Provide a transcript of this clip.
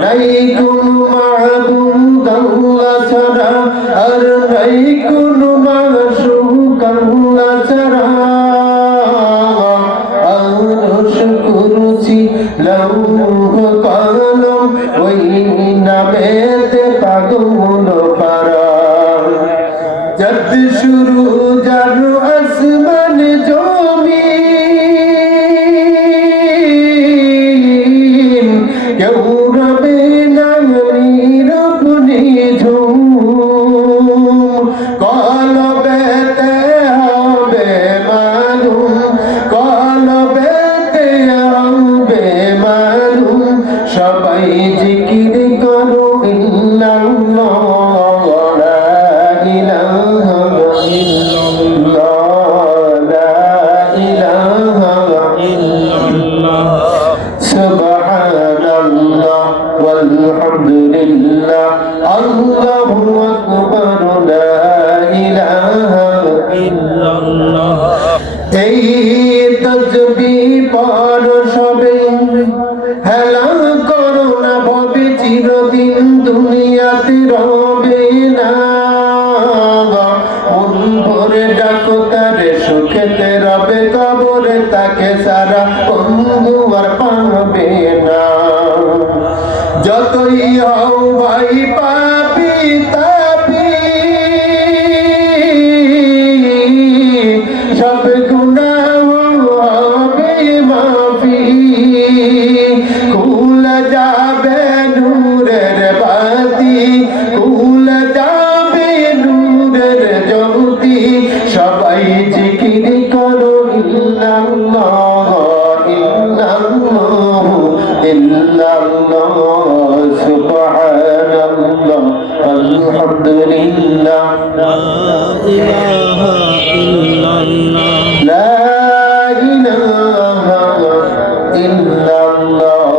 নাই কোনো মাবুদ আল্লাহ ছাড়া, আর নাই কোনো মাশরুক আল্লাহ ছাড়া। আরশ কুরসি লৌহ কলম ওই নামেতে পাগল পারা। জদ শুরু জানো আসমান জমিন, কেউ রবে না নীরব নিঝুম। কলবেতে হবে মালুম, কলবেতে হবে মালুম। সবাই জিকির করো ইল্লাল্লাহ, লা ইলাহা ইল্লাল্লাহ, লা ইলাহা ইল্লাল্লাহ। সুবহানাল্লাহ ওয়ালহামদুলিল্লাহ, আল্লাহু আকবার, লা ইলাহা ইল্লাল্লাহ। এই তাসবিহ পড়ো সবে, হেলা করো না ভবে, চিরদিন দুনিয়াতে রবে না। মন ভরে ডাকো তারে, সুখেতে রবে কবরে, তাকে সারা বন্ধু আর পাবে না। যতই হও ভাই পাপী তাপী, সব গুনাহ হবে মাফি। খুলে যাবে নূরের বাতি, খুলে যাবে নূরের জ্যোতি। সবাই জিকির করো ইল্লাল্লাহ, ইল্লাল্লাহ, ইল্লাল্লাহ। সুবহানাল্লাহ আলহামদুলিল্লাহ, লা ইলাহা ইল্লাল্লাহ, লা ইলাহা ইল্লাল্লাহ।